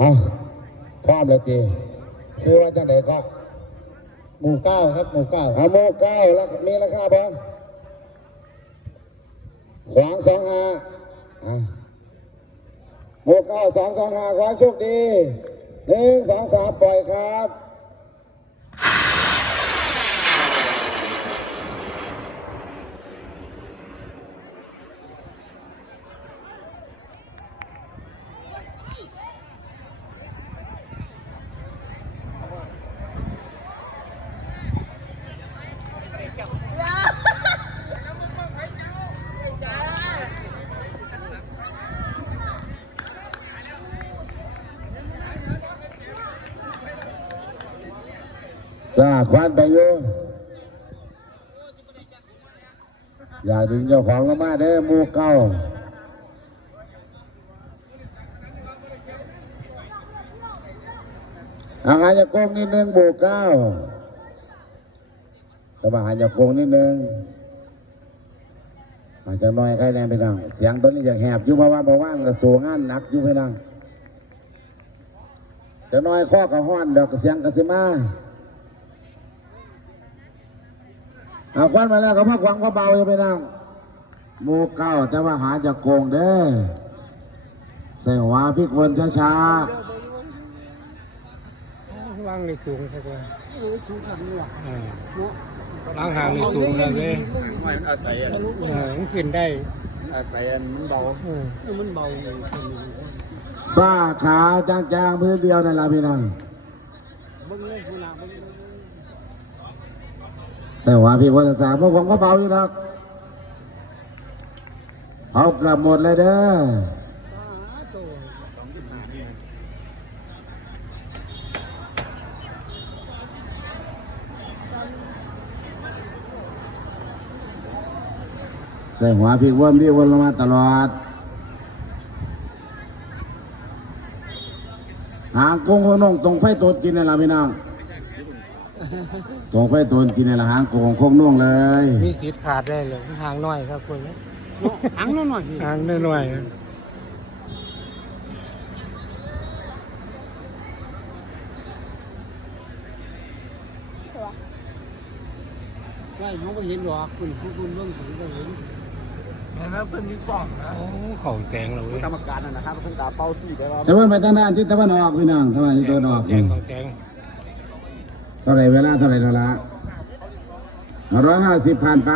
อะพร้อมแล้วจีซื้อว่าจังไหนก็หมู่เก้าครับหมู่เก้าอาโมเก้าแล้วมีราคาบ้างสองสองห้าอะโมเก้าสองสองห้าขอให้โชคดีหนึ่งสองสามปล่อยครับ จ้าควันไปอยู่อย่าดึงเจ้าของลงมาเด้มูเก้าอาหารจะโกงนิดนึงหมูเก้าแต่ว่าอาหารจะโกงนิดนึงอาจจะน้อยใครแรงไปนังเสียงตัวนี้อยากแหบอยู่เพราะว่าเพราะว่างกระสูงานหนักอยู่ไปนั่งจะน้อยข้อกระห้อนเดี๋ยวก็เสียงกระสิมา เอาควันมาแล้วก็พักหวังก็เบาอยู่ไปนั่งหมูเก้าแต่ว่าหาจะโกงเด้อใส่หัวพริกวนช้าว่างในสูงครับว่าสูงขับนี่หรออ่าว่างห่างในสูงครับเลยไม่มันอาศัยอันเออมันขึ้นได้ อาศัยอันมันเบาเออเออมันเบาเลยๆฝ้าขาวจางๆพื้นเดียวนั่นแหละพี่น้อง เบิ้งเลยคุณอาเบิ้งเลยใส่หัวพริกวนสามพักหวังก็เบาอยู่หรอกเอาเกือบหมดเลยเด้อใส่หัวพริกวนพริกวนลงมาตลอดหางกุ้งเขาน่องตรงไฟตดกินนี่นละพี่น้อง ตรงไฟโตดกินนี่ละหางกุ้งโคงน่องเลย มีสิทธิ์ขาดได้เลยห่างน้อยครับคุณหางน้อยๆห่างน้อยๆใช่เขาไม่เห็นหรอกคุณคุณคุณเบิ้งสูงก็เห็นนะครับเป็นมีกล้องนะโอ้เขาแสงเราเว้ยกรรมการนะครับเพิ่งตาเป้าสี่ไปว่าแต่ว่าไปทางด้านทิศตะวันออกพี่น้องทางด้านทิศตะวันออกแสงเขาแสง เท่าไรเวลาเท่าไรเท่าละร้อยห้าสิบผ่านไป